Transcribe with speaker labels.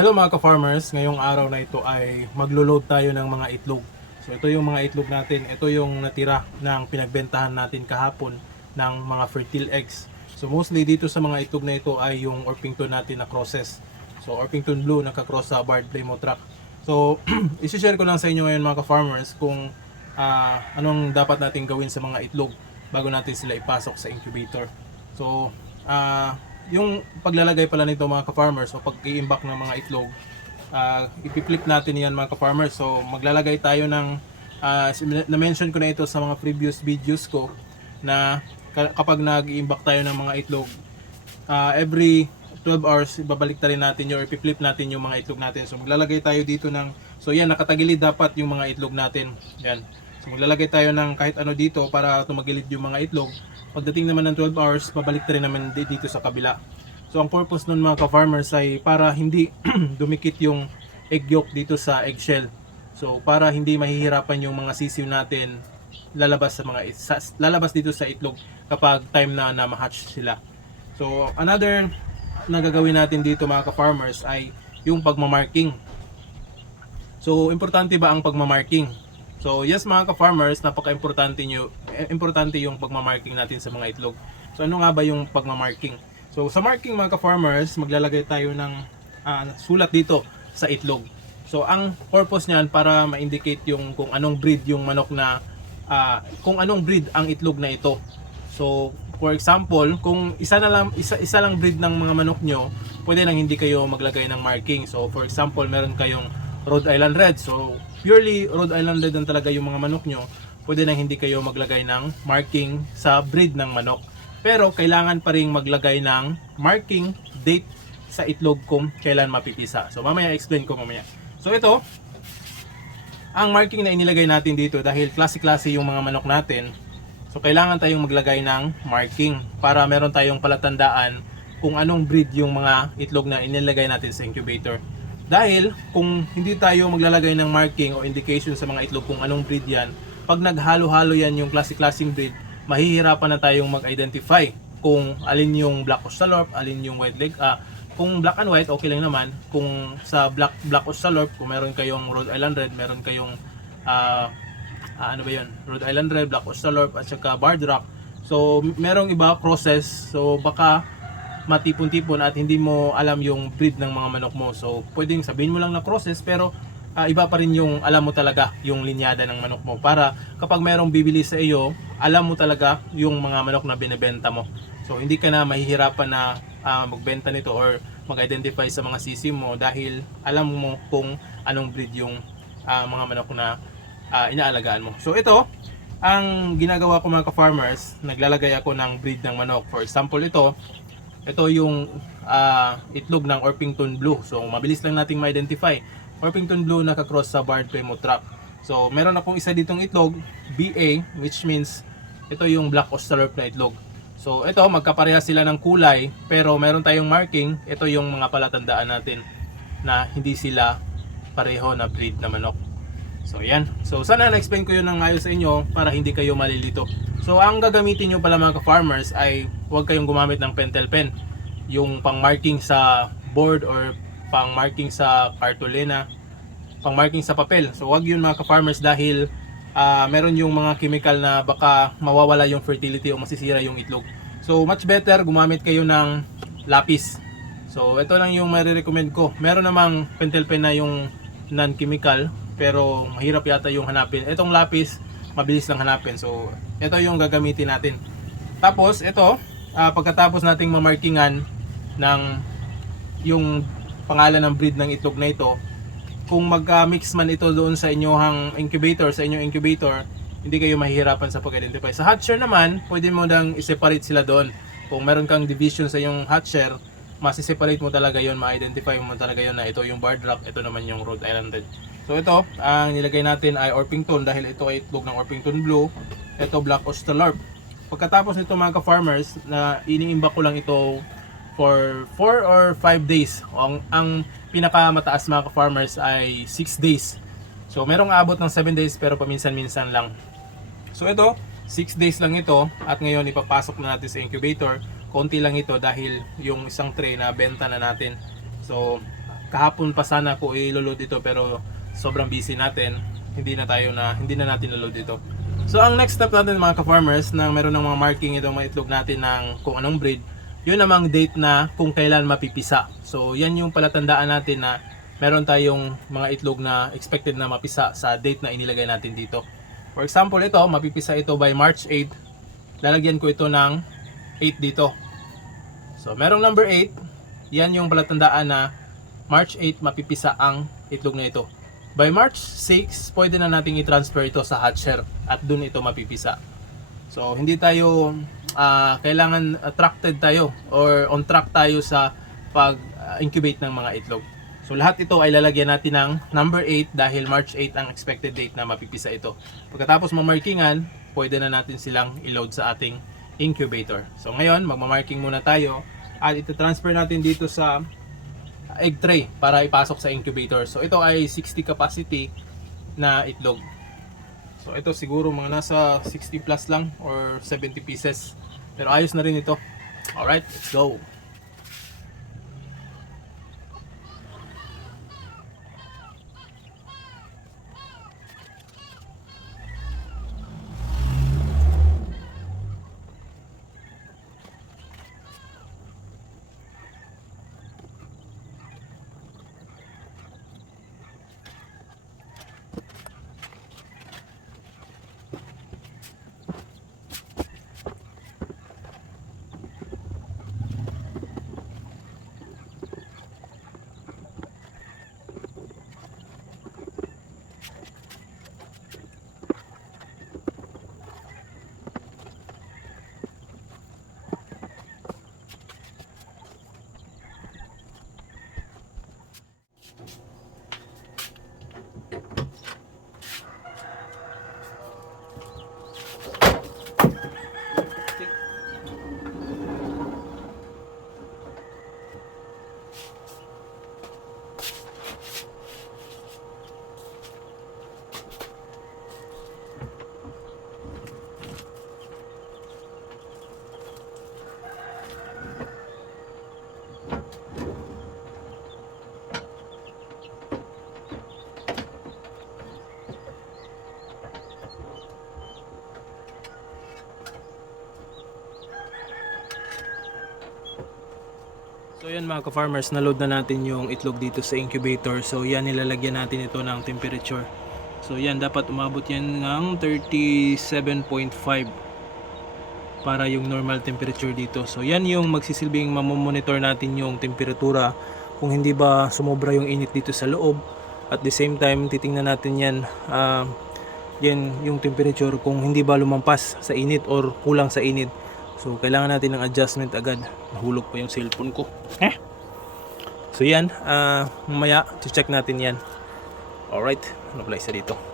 Speaker 1: Hello mga ka-farmers, ngayong araw na ito ay maglo-load tayo ng mga itlog. So ito yung mga itlog natin, ito yung natira ng pinagbentahan natin kahapon ng mga fertile eggs. So mostly dito sa mga itlog na ito ay yung Orpington natin na crosses. So Orpington Blue nakakross sa Bard Plymouth Rock. So isi-share ko lang sa inyo ngayon mga ka-farmers kung ah, anong dapat natin gawin sa mga itlog bago natin sila ipasok sa incubator. So ah yung paglalagay pala nito mga ka-farmers o pag-i-imbak ng mga itlog, uh, ipiflip natin yan mga ka-farmers. So maglalagay tayo ng, ah, na-mention ko na ito sa mga previous videos ko na ka- kapag nag-i-imbak tayo ng mga itlog, ah, every 12 hours, babalik ta rin natin yung, or ipiflip natin yung mga itlog natin. So maglalagay tayo dito ng, so yan, nakatagilid dapat yung mga itlog natin. Yan. So maglalagay tayo ng kahit ano dito para tumagilid yung mga itlog. Pagdating naman ng 12 hours, babalik na rin naman di- dito sa kabila. So ang purpose nun mga ka-farmers ay para hindi dumikit yung egg yolk dito sa eggshell. So para hindi mahihirapan yung mga sisiw natin lalabas sa mga sa, lalabas dito sa itlog kapag time na na ma-hatch sila. So another na gagawin natin dito mga ka-farmers ay yung pagmamarking. So importante ba ang pagmamarking? So yes mga ka-farmers, napaka-importante nyo, eh, importante yung pagmamarking natin sa mga itlog. So ano nga ba yung pagmamarking? So sa marking mga ka-farmers, maglalagay tayo ng ah, sulat dito sa itlog. So ang purpose niyan para ma-indicate yung kung anong breed yung manok na ah, kung anong breed ang itlog na ito. So for example, kung isa na lang isa, isa lang breed ng mga manok nyo, pwede nang hindi kayo maglagay ng marking. So for example, meron kayong Rhode Island Red. So purely Rhode Island Red ang talaga yung mga manok nyo, pwede nang hindi kayo maglagay ng marking sa breed ng manok. Pero kailangan pa rin maglagay ng marking date sa itlog kung kailan mapipisa. So mamaya explain ko mamaya. So ito, ang marking na inilagay natin dito dahil klase-klase yung mga manok natin. So kailangan tayong maglagay ng marking para meron tayong palatandaan kung anong breed yung mga itlog na inilagay natin sa incubator. Dahil kung hindi tayo maglalagay ng marking o indication sa mga itlog kung anong breed yan, pag naghalo-halo yan yung klase-klaseng breed, mahihirapan na tayong mag-identify kung alin yung black Australorp, alin yung white leg, ah, kung black and white, okay lang naman. Kung sa black black Australorp, kung meron kayong Rhode Island Red, meron kayong ah, ah, ano ba yun? Rhode Island Red, Black Australorp, at saka Barred Rock. So, merong iba process. So, baka matipon-tipon at hindi mo alam yung breed ng mga manok mo. So, pwedeng sabihin mo lang na process pero ah, iba pa rin yung alam mo talaga yung linyada ng manok mo para kapag merong bibili sa iyo, alam mo talaga yung mga manok na binebenta mo. So, hindi ka na mahihirapan na ah, magbenta nito or mag-identify sa mga sisi mo dahil alam mo kung anong breed yung ah, mga manok na ah, inaalagaan mo. So, ito, ang ginagawa ko mga ka-farmers, naglalagay ako ng breed ng manok. For example, ito, ito yung ah, itlog ng Orpington Blue. So, mabilis lang nating ma-identify. Orpington Blue nakakross sa Plymouth Rock. So, meron akong isa ditong itlog, BA, which means ito yung Black Australorp na itlog. So, ito, magkapareha sila ng kulay, pero meron tayong marking. Ito yung mga palatandaan natin na hindi sila pareho na breed na manok. So, yan. So, sana na-explain ko yun ng ayos sa inyo para hindi kayo malilito. So, ang gagamitin nyo pala mga ka-farmers ay huwag kayong gumamit ng pentel pen. Yung pang-marking sa board or pang-marking sa cartolina, pang-marking sa papel. So, huwag yun mga ka-farmers dahil ah, meron yung mga chemical na baka mawawala yung fertility o masisira yung itlog. So, much better gumamit kayo ng lapis. So, ito lang yung marirecommend ko. Meron namang pentel pen na yung non-chemical, pero mahirap yata yung hanapin. Itong lapis, mabilis lang hanapin. So, ito yung gagamitin natin. Tapos, ito, ah, pagkatapos nating mamarkingan ng yung pangalan ng breed ng itlog na ito, kung mag-mix man ito doon sa inyong incubator, sa inyong incubator, hindi kayo mahihirapan sa pag-identify. Sa hatcher naman, pwede mo dang i-separate sila doon. Kung meron kang division sa iyong hatcher, masiseparate mo talaga yon ma-identify mo talaga yon na ito yung Barred Rock, ito naman yung Rhode Island Red. So ito, ang nilagay natin ay Orpington dahil ito ay itlog ng Orpington Blue. Ito Black Australorp. Pagkatapos nito mga ka-farmers, na iniimba ko lang ito for 4 or 5 days. Ang, ang pinakamataas mga ka-farmers ay 6 days. So merong abot ng 7 days pero paminsan-minsan lang. So ito, 6 days lang ito at ngayon ipapasok na natin sa incubator. Konti lang ito dahil yung isang tray na benta na natin. So kahapon pa sana ko i-load ito pero sobrang busy natin. Hindi na tayo na hindi na natin load ito. So ang next step natin mga ka-farmers na meron ng mga marking itong mga itlog natin ng kung anong breed, yun namang date na kung kailan mapipisa. So yan yung palatandaan natin na meron tayong mga itlog na expected na mapisa sa date na inilagay natin dito. For example, ito, mapipisa ito by March 8. Lalagyan ko ito ng 8 dito. So, merong number 8. Yan yung palatandaan na March 8 mapipisa ang itlog na ito. By March 6, pwede na nating i-transfer ito sa hatcher at dun ito mapipisa. So, hindi tayo ah, kailangan attracted tayo or on track tayo sa pag-incubate ng mga itlog. So, lahat ito ay lalagyan natin ng number 8 dahil March 8 ang expected date na mapipisa ito. Pagkatapos mamarkingan, pwede na natin silang i-load sa ating incubator. So, ngayon, magmamarking muna tayo at ito-transfer natin dito sa egg tray para ipasok sa incubator. So, ito ay 60 capacity na itlog. So ito siguro mga nasa 60 plus lang or 70 pieces. Pero ayos na rin ito. Alright, let's go. So yan mga ka-farmers, na-load na natin yung itlog dito sa incubator. So yan, nilalagyan natin ito ng temperature. So yan, dapat umabot yan ng 37.5 para yung normal temperature dito. So yan yung magsisilbing mamomonitor natin yung temperatura kung hindi ba sumobra yung init dito sa loob. At the same time, titingnan natin yan ah, yan yung temperature kung hindi ba lumampas sa init or kulang sa init. So kailangan natin ng adjustment agad. Nahulog pa yung cellphone ko. Eh? So yan, ah mamaya check natin yan. Alright, ano pala isa dito?